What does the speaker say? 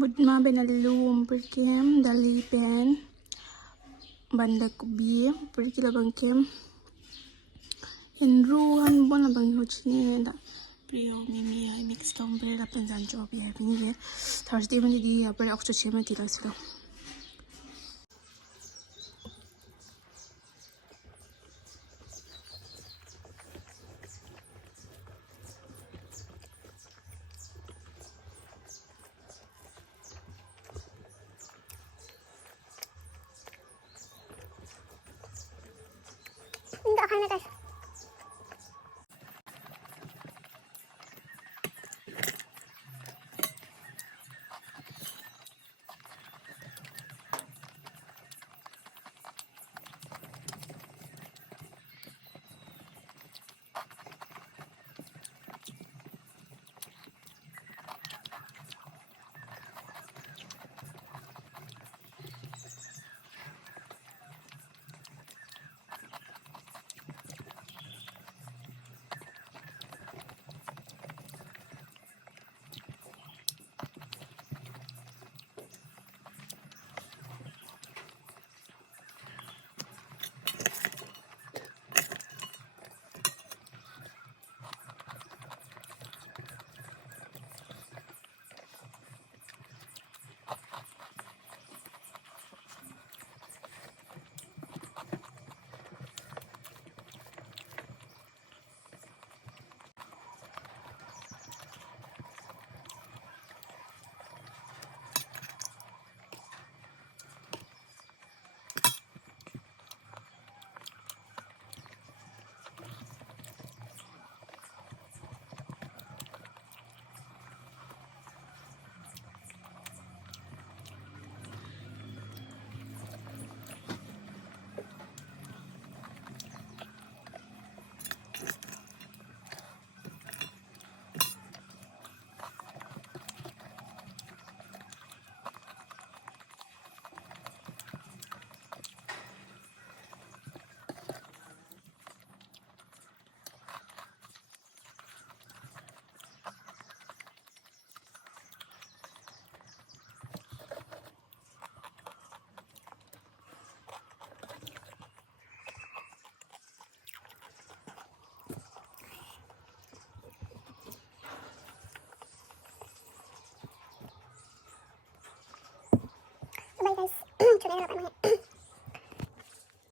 Budma benalum perkem dali pen bandai kubi perkila bangkem inruhan bona bang hochni da priyo mimi ai mix tombre la pensan job ya bini Thursday mani di apare oxto chema tilasilo Enggak akan guys. Bye guys. Sudah dapat